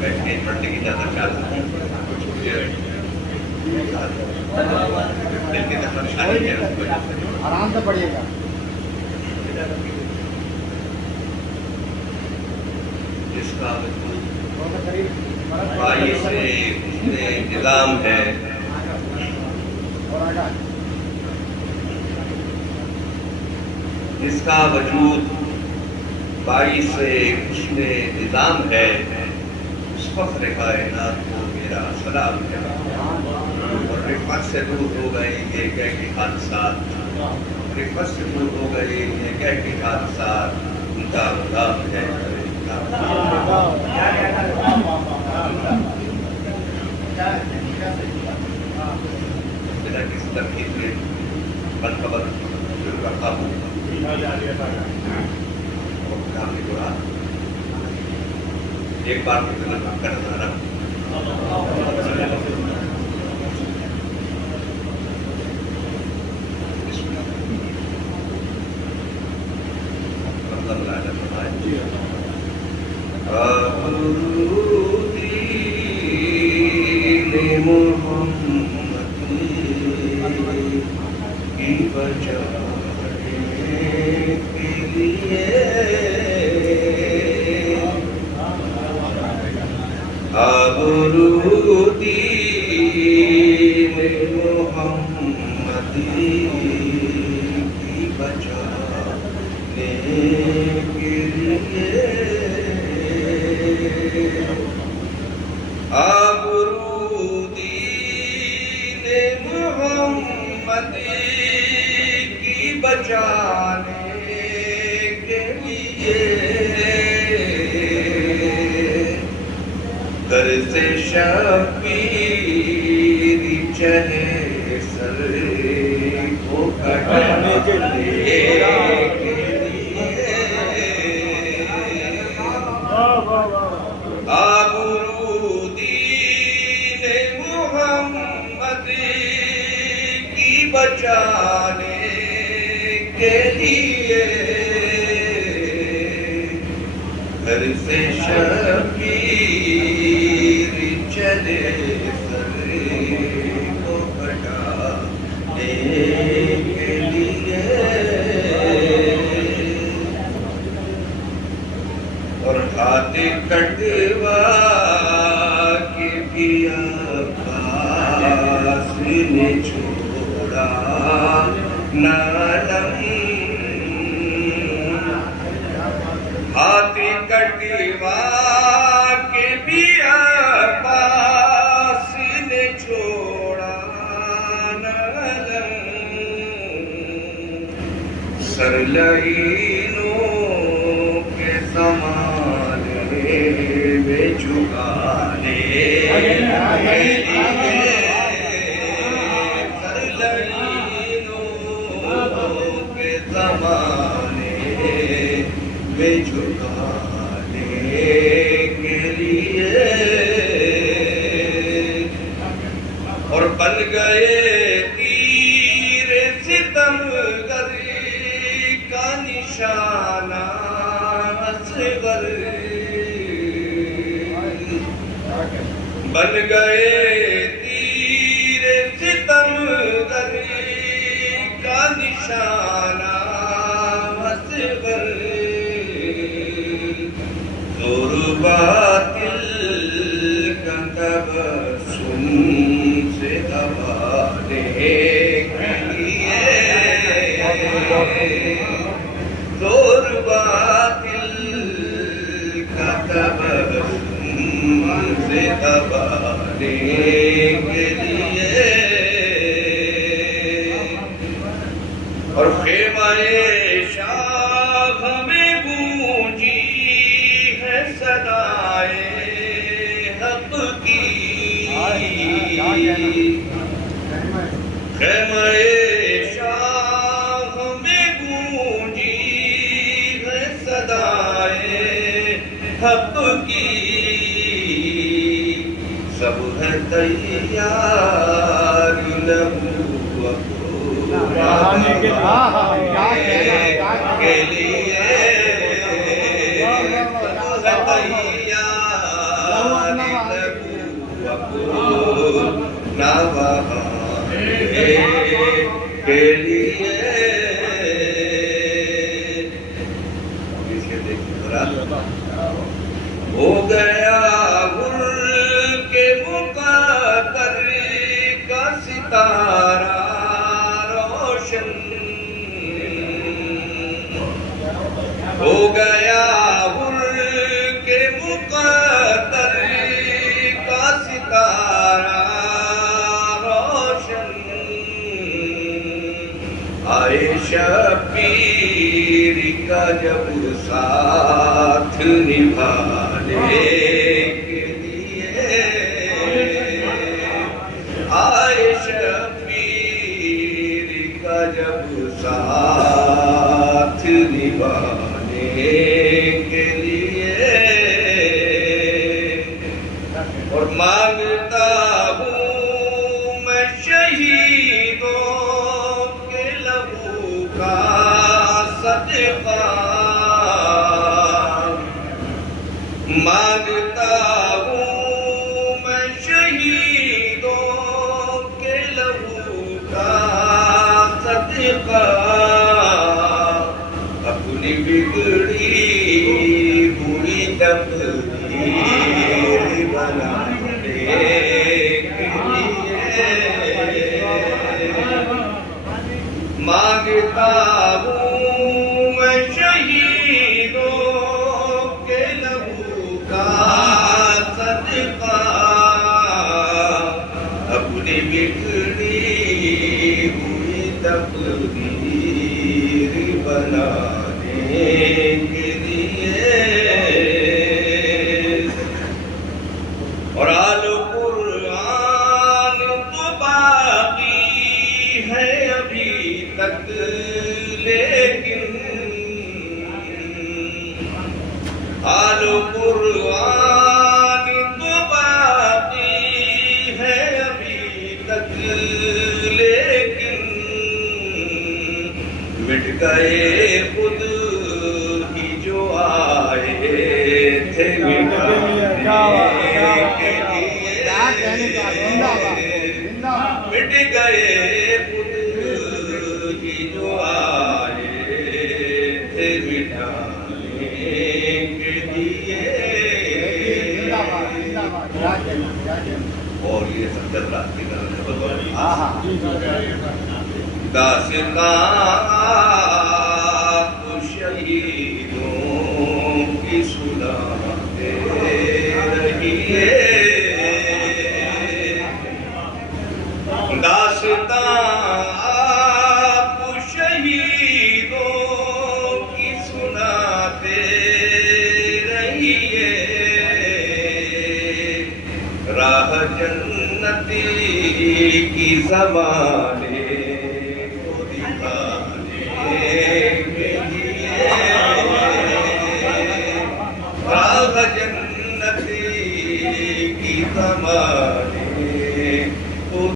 بیٹھ کے پڑھنے کی زیادہ چاہتا ہوں دل کی پریشانی ہے اس وجہ سے آرام سے پڑھیے گا. جس کا باعث نظام ہے جس کا وجود باعث حسن نظام ہے اس فخر کائنات کو میرا سلام ہے. اور رفعت سے دور ہو گئے یہ کہہ کے حادثات رفعت سے دور ہو گئے یہ کہہ کے حادثات ان کا غلام ہے بنا کسی ترکیب میں بدخبر شروع کرتا ہوں. ایک بار کر رہا نوانے کے لیے ہو گیا ملک مقدر کا ستارہ روشن ہو گیا ملک مقدر کا ستارہ روشن آئے شبیر کا جب ساتھ نبھانے کے لیے آئے شبیر کا جب ساتھ نبھانے کے لیے اور مانگتا ہوں میں شہیدوں کے لبوں کا صدقہ مانگتا ہوں میں شہیدوں کے لہو کا صدقہ اپنی بگڑی ہوئی تقدیر بنانے کے لیے مانگتا ہوں میں شہیدوں کے لہو کا صدقہ اپنی بگڑی ہوئی تقدیر بنانے کے لیے اور آل قرآن تو باقی ہے ابھی تک لیکن آل قرآن تو باقی ہے ابھی تک لیکن مٹ گئے خود ہی جو آئے تھے مٹانے کے لیے مٹ گئے خود ہی جو آئے تھے مٹانے کے لیے اور یہ سب چل رہا ہے داستان شہیدوں کی سناتے رہیے داستان شہیدوں کی سناتے رہیے راہ جنتی کی زمانے